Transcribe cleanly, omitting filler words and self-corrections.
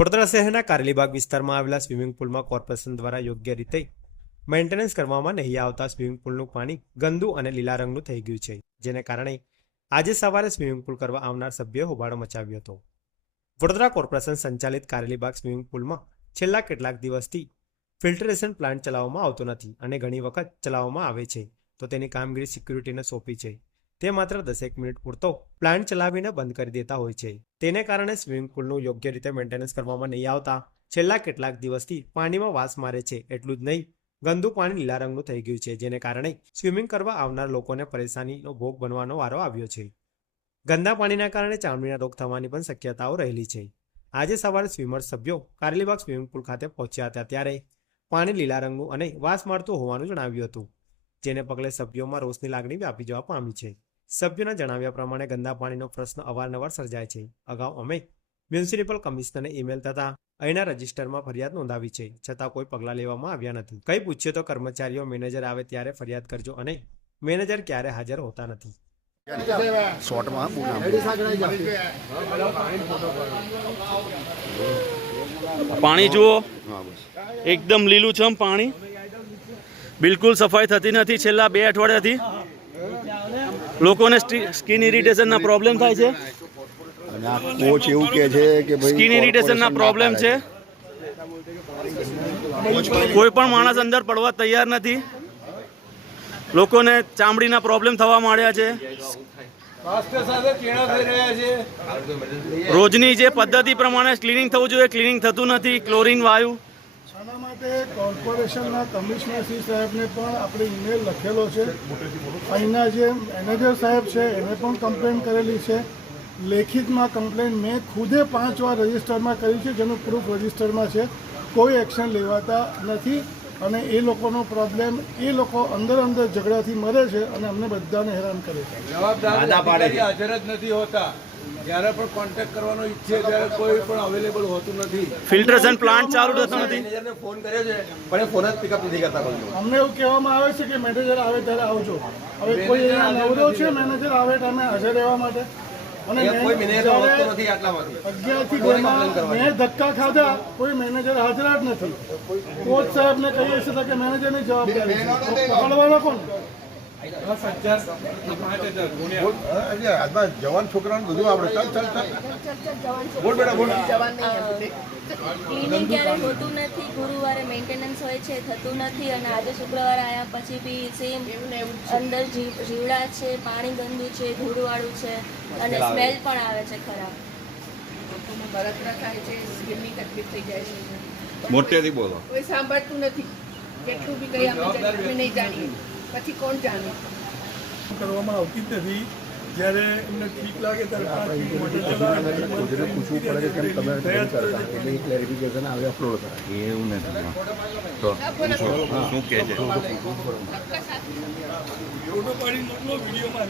વડોદરા શહેરના કારેલીબાગ વિસ્તારમાં આવેલા સ્વિમિંગ પુલમાં કોર્પોરેશન દ્વારા યોગ્ય રીતે મેન્ટેનન્સ કરવામાં નહીં આવતા સ્વિમિંગ પુલનું પાણી ગંદુ અને લીલા રંગનું થઈ ગયું છે, જેને કારણે આજે સવારે સ્વિમિંગ પુલ કરવા આવનાર સભ્યોએ હોબાળો મચાવ્યો હતો. વડોદરા કોર્પોરેશન સંચાલિત કારેલીબાગ સ્વિમિંગ પુલમાં છેલ્લા કેટલાક દિવસથી ફિલ્ટરેશન પ્લાન્ટ ચલાવવામાં આવતો નથી અને ઘણી વખત ચલાવવામાં આવે છે તો તેની કામગીરી સિક્યુરિટીને સોંપી છે. તે માત્ર 10 મિનિટ પૂરતો પ્લાન્ટ ચલાવીને બંધ કરી દેતા હોય છે. તેને કારણે સ્વિમિંગ પુલનું યોગ્ય રીતે મેન્ટેનન્સ કરવામાં નહીં આવતા છેલ્લા કેટલાક દિવસથી પાણીમાં વાસ મારે છે. એટલું જ નહીં, ગંદુ પાણી લીલા રંગનું થઈ ગયું છે, જેને કારણે સ્વિમિંગ કરવા આવનાર લોકોને પરેશાનીનો ભોગ બનવાનો વારો આવ્યો છે. ગંદા પાણીના કારણે ચામડીના રોગ થવાની પણ શક્યતાઓ રહેલી છે. આજે સવારે સ્વિમર સભ્યો કારેલીબાગ સ્વિમિંગ પુલ ખાતે પહોંચ્યા હતા ત્યારે પાણી લીલા રંગનું અને વાસ મારતું હોવાનું જણાવ્યું હતું, જેને પગલે સભ્યોમાં રોષની લાગણી વ્યાપી જવા પામી છે. સભ્યોના જણાવ્યા પ્રમાણે ગંદા પાણીનો પ્રશ્ન અવારનવાર સર્જાય છે. અગાઉ અમે મ્યુનિસિપલ કમિશનરને ઈમેલ તથા અહીંના રજિસ્ટરમાં ફરિયાદ નોંધાવી છે, છતાં કોઈ પગલાં લેવામાં આવ્યા નથી. કંઈ પૂછ્યું તો કર્મચારીઓ મેનેજર આવે ત્યારે ફરિયાદ કરજો અને મેનેજર ક્યારે હાજર હોતા નથી. પાણી જુઓ, એકદમ લીલુંછમ પાણી, બિલકુલ સફાઈ થતી નથી. છેલ્લા 2 અઠવાડિયાથી લોકોને સ્કિન ઇરિટેશનના પ્રોબ્લેમ થાય છે. કોચ એવું કહે છે કે ભાઈ સ્કિન ઇરિટેશનના પ્રોબ્લેમ છે. કોઈ પણ માણસ અંદર પડવા તૈયાર નથી. લોકોને ચામડીના પ્રોબ્લેમ થવા માંડ્યા છે. રોજની જે પદ્ધતિ પ્રમાણે ક્લિનિંગ થવું જોઈએ ક્લિનિંગ થતું નથી. ક્લોરીન વાયુ આના માટે કોર્પોરેશનના કમિશનર શ્રી સાહેબને પણ આપણે ઈમેલ લખેલો છે. અહીંના જે મેનેજર સાહેબ છે એને પણ કમ્પ્લેન કરેલી છે. લેખિતમાં કમ્પ્લેન મેં ખુદે 5 વાર રજિસ્ટરમાં કરી છે, જેનું પ્રૂફ રજિસ્ટરમાં છે. કોઈ એક્શન લેવાતા નથી અને એ લોકોનો પ્રોબ્લેમ એ લોકો અંદર ઝઘડાથી મરે છે અને અમને બધાને હેરાન કરે છે. જવાબદાર હાજર જ નથી હોતા. જ્યારે પણ કોન્ટેક્ટ કરવાનો ઈચ્છે ત્યારે કોઈ પણ અવેલેબલ હોતું નથી. ફિલ્ટરેશન પ્લાન્ટ ચાલુ થતો નથી. મેનેજરને ફોન કર્યો છે પણ એ ફોન જ પિકઅપ નથી કરતા કોઈ. અમને એવું કહેવામાં આવે છે કે મેનેજર આવે ત્યારે આવજો. હવે કોઈ અહીંયા નવરો છે મેનેજર આવે ટાઈમે હાજર રહેવા માટે અને કોઈ મેનેજર હોતો નથી. આટલામાંથી 11 થી 2 મેં ધક્કા ખાધા, કોઈ મેનેજર હાજર જ નથી. કોચ સાહેબને કહીએ છીએ કે મેનેજરની જવાબદારી છે, પકડવાનો કોણ? જવાન છોકરાને બધું આવડે. બોલ બેટા બોલ. ક્લિનિંગ ક્યારે હોતું નથી. ગુરુવારે મેન્ટેનન્સ હોય છે, થતું નથી અને આજે શુક્રવારે આવ્યા પછી બી સેમ અંદર જીવડા છે, પાણી ગંદુ છે, ધૂળવાળું છે અને સ્મેલ પણ આવે છે ખરાબ. બળતરા થાય છે, સ્કિનની તકલીફ થઈ જાય છે. મોટેથી બોલો. કોઈ સાંભળતું નથી. કેટલું બી કંઈ અમે નહીં જાણીએ, પછી કોણ જાણે? કરવામાં આવતી જ નથી. જ્યારે એમને ઠીક લાગે ત્યારે પૂછવું પડે કે કેમ તમે કરતા એટલે ક્લેરિફિકેશન આવે અપલોડ કરે. એવું નથી તો શું કહે છે? ફોટો પાડીને મોકલો, વિડીયોમાં